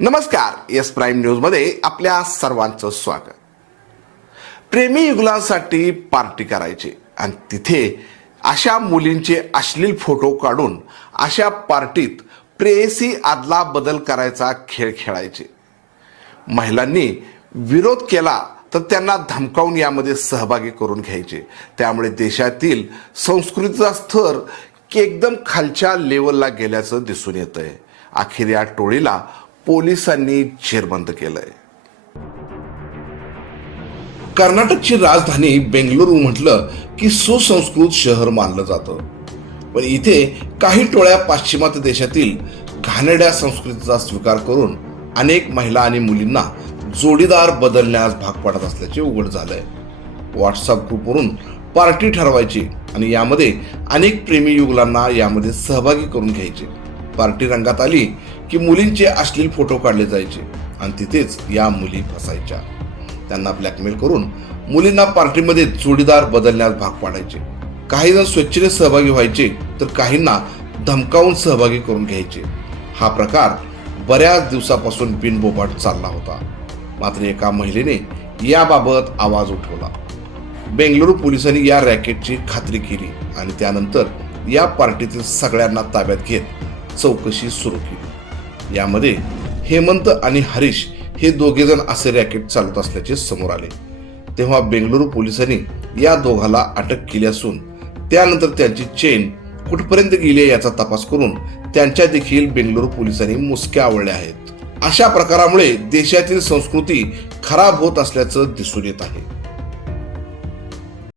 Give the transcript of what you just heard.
नमस्कार S prime न्यूजमध्ये आपल्या सर्वांचं स्वागत. प्रेमी युगलांसाठी पार्टी करायची आणि तिथे अशा मुलींचे अश्लील फोटो काढून अशा पार्टीत प्रेयसी आदला बदल करायचा खेळ खेळायचे. महिलांनी विरोध केला तर त्यांना धमकावून यामध्ये सहभागी करून घ्यायचे. त्यामुळे देशातील संस्कृतीचा स्तर एकदम खालच्या लेवलला गेल्याचं दिसून येत आहे अखेर या टोळीला पोलिसांनी जेरबंद केलंय. कर्नाटकची राजधानी बेंगलुरू म्हटलं की सुसंस्कृत शहर मानलं जातं. पण इथे काही टोळ्या पाश्चिमात्य देशातील घाणेड्या संस्कृतीचा स्वीकार करून अनेक महिला आणि मुलींना जोडीदार बदलण्यास भाग पाडत असल्याचे उघड झालंय. व्हॉट्सअप ग्रुपवरून पार्टी ठरवायची आणि यामध्ये अनेक प्रेमी युगलांना यामध्ये सहभागी करून घ्यायचे. पार्टी रंगात आली की मुलींचे अश्लील फोटो काढले जायचे. आणि तिथेच या मुली फसायच्या. त्यांना ब्लॅकमेल करून मुलींना पार्टीमध्ये जोडीदार बदलण्यास भाग पाडायचे. काही जण स्वेच्छेने सहभागी व्हायचे तर काहींना धमकावून सहभागी करून घ्यायचे. हा प्रकार बऱ्याच दिवसापासून बिनबोबाट चालला होता. मात्र एका महिलेने याबाबत आवाज उठवला. बेंगलुरू पोलिसांनी या रॅकेटची खात्री केली आणि त्यानंतर या पार्टीतील सगळ्यांना ताब्यात घेत चौकशी सुरू केली. यामध्ये हेमंत आणि हरीश हे दोघेजण असे रॅकेट चालवत असल्याचे समोर आले. तेव्हा बेंगलुरू पोलिसांनी या दोघाला अटक केली असून त्यानंतर त्यांची चेन कुठपर्यंत गेली याचा तपास करून त्यांच्या देखील बेंगलुरू पोलिसांनी मुसक्या आवळल्या आहेत. अशा प्रकारामुळे देशातील संस्कृती खराब होत असल्याचं दिसून येत आहे.